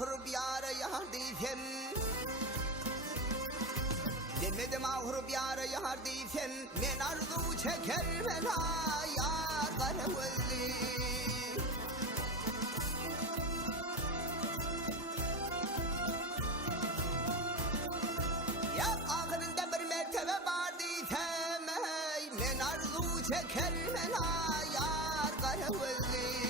ahır bir araya değilsem, demedim ahır bir araya değilsem, men arzu çekermen ha yar karavulli. Ya ahırında bir mertebe var değilsem, men arzu çekermen ha yar karavulli.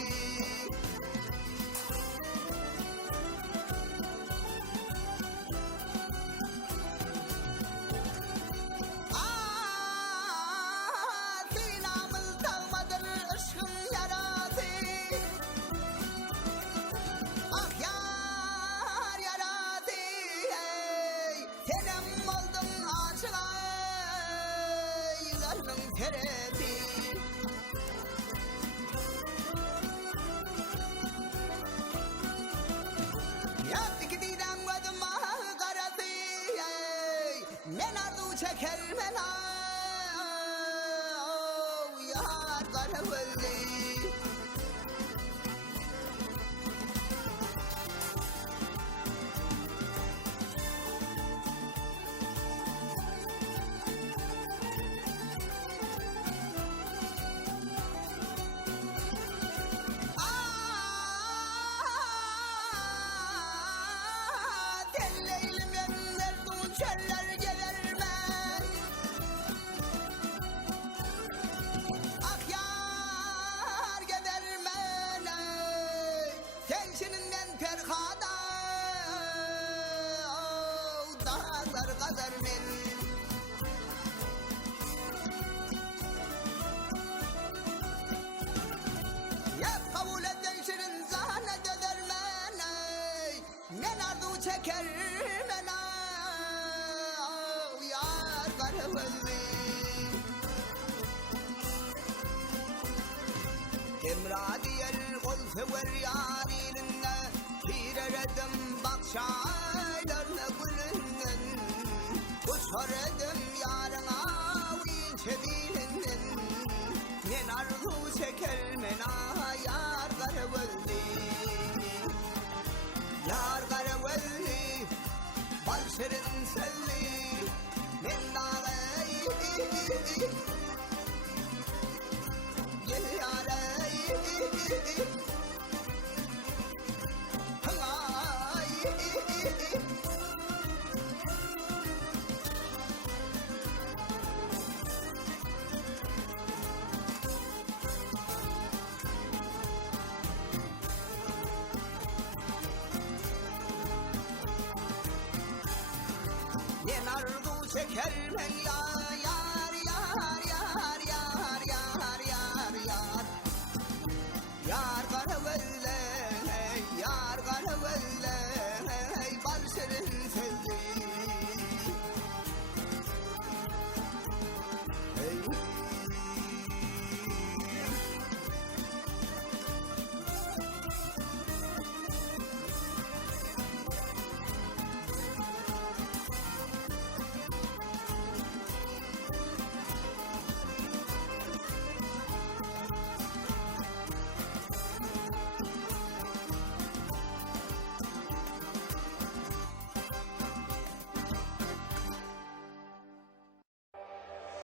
Men arzu çekermen yar karavulli. Çekermen yar karavulli. Emradiyel kol sever yarinine, hireredim bakşaylarına gülünden, uçar edim yarına vinçe bilinen, men arzu çekermen yar karavulli. Yar karavulli, bal şirin selli, men dağlayı, gel yarayı, hangayı. Men arzu çekermen yar